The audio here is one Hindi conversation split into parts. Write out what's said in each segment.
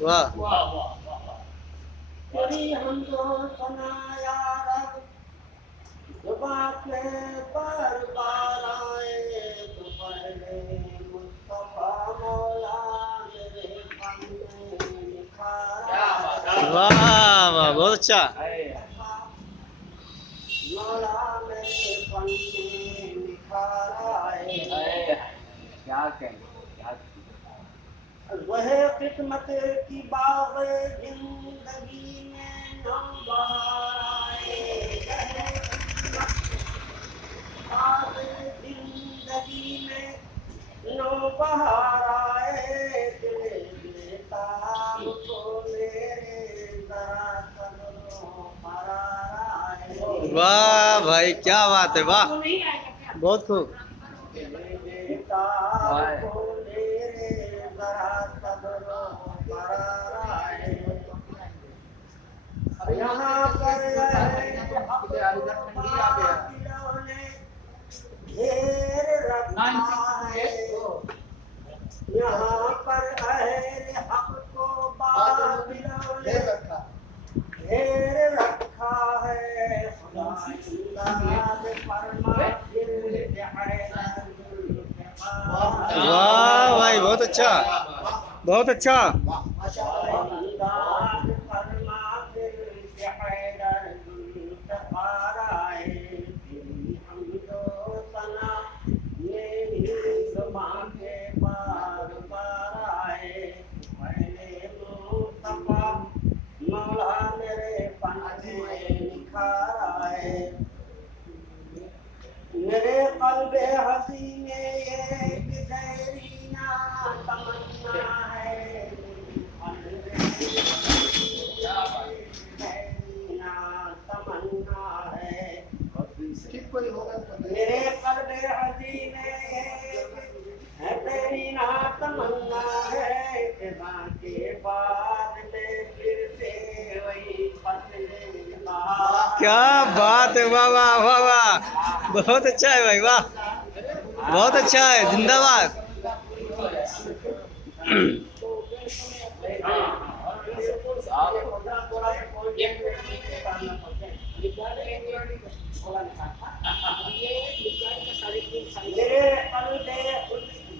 वाह हमको सुनाया रब जुबां पे पर बार आए तो पहले मुस्तफा मौला मेरे मन में निखारा। वाह वाह बहुत अच्छा। मौला मेरे मन में निखारा क्या कहें वह किस्मत की बाग जिंदगी में न बहार आए। बाग जिंदगी में न बहार आए देता को मेरे जरा सदरों फरार आए। वाह भाई क्या बात है, वाह बहुत खूब। देता को मेरे जरा सदरों फरार आए। यहाँ पर घेर रखा है, यहाँ पर अहले हक को बातिलों ने घेर रखा है। वाह भाई बहुत अच्छा बहुत अच्छा। मेरे क़ल्बे हसी में एक देरीना तमन्ना है। तमन्ना है मेरे क़ल्बे हसी में एक देरीना तमन्ना है। के बाद में फिर से वही फसले क्या बात है, वाह वाह वाह वाह बहुत अच्छा है भाई, वाह बहुत अच्छा है, जिंदाबाद।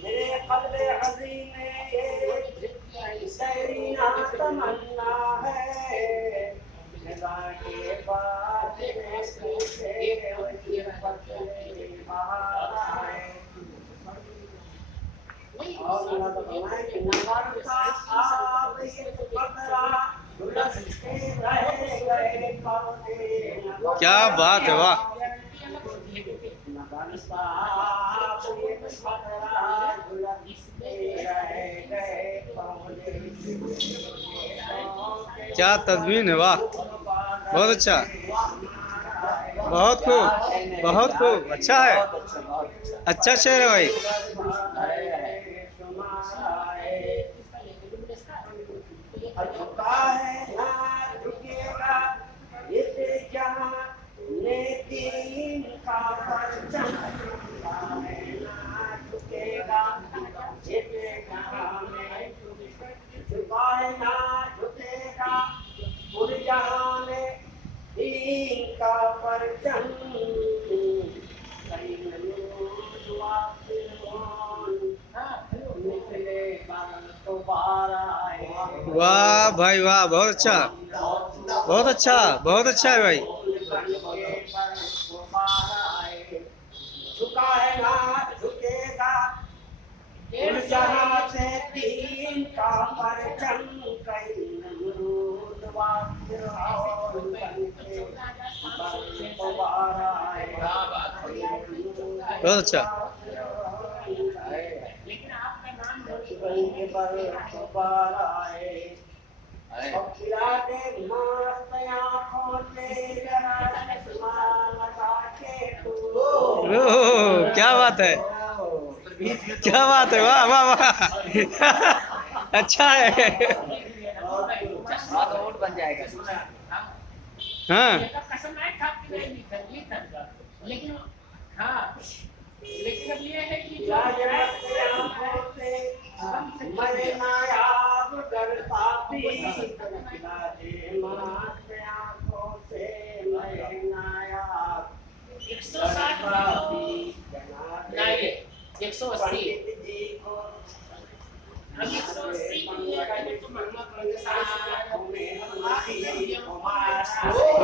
मेरे क़ल्बे हज़ी में एक सैरीना तमन्ना है। के बाद में से वही फसले बहार आए। और क्या बात है, वाह क्या तस्वीर है, वाह बहुत अच्छा बहुत खूब बहुत खूब। अच्छा है, अच्छा शेर है भाई। झुका है ना झुकेगा इस जहां में दीन का परचम। झुका है ना झुकेगा इस जहां में, झुका है ना झुकेगा उस जहां में दीन का परचम। वाह भाई वाह बहुत अच्छा बहुत अच्छा बहुत अच्छा है भाई। झुका है ना झुकेगा जहाँ से दीन का परचम। कहीं नमरूद वाक़िर और बहुत अच्छा ओह क्या बात है। क्या बात है, वाह वाह वाह। अच्छा है। हाँ तो वोट बन जाएगा। हाँ कसम नहीं खा के नहीं लिखा लेकिन हाँ लेकिन अब ये है कि जो मैं नायाब गणपाती आंखों से मैं नायाब 160 नहीं 180 पंडित जी को अब 180 की है तो महंगा पड़ेगा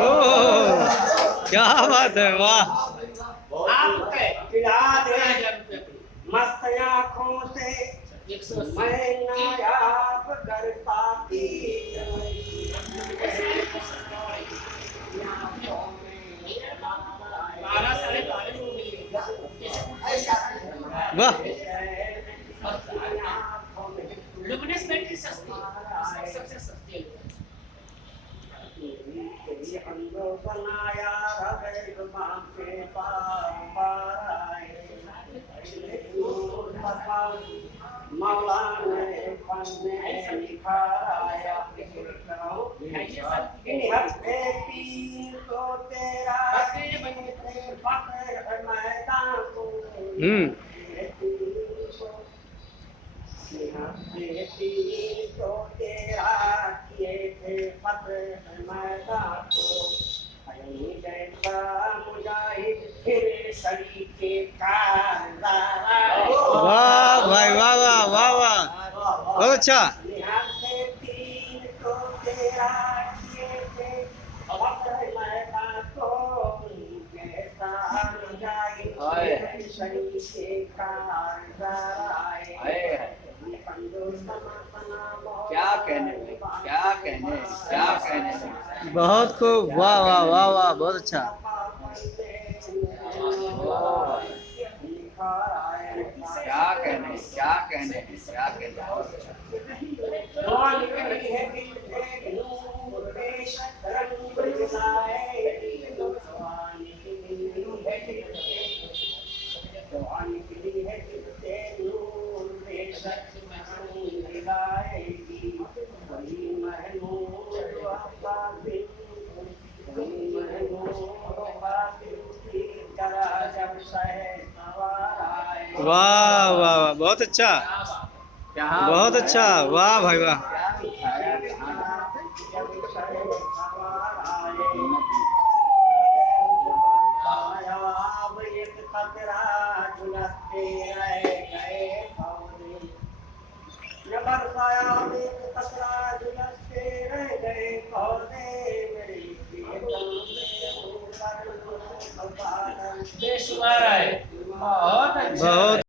ओह, क्या बात है, वाह। आपके खिला दे 1000 रुपये मस्त आंखों से 180 मैं नायाब गणपाती बारह साढ़े 12 हो गई वाह लुमिनस बैटरी सस्ती है सबसे सस्ती है बनाया के मौला ने निखाराया हफ्ते पीर को तेरा फकर मैदान को तो तेरा किए थे फकर मैदान को जैसा मुजाहिद फिर शरीके कारदार वाह भाई, वाह वाह वाह वाह, बहुत अच्छा। तो तेरा किए थे फकर मैदान को जैसा मुजाहिद फिर शरीके कारदार क्या कहने में, क्या कहने, क्या कहने में। बहुत खूब, वाह वाह वाह वाह, बहुत अच्छा। क्या कहने, क्या कहने, क्या कहने। वाह वाह वाह, बहुत अच्छा, क्या बहुत अच्छा, वाह भाई वाह। बेशुमार है बहुत अच्छा बहुत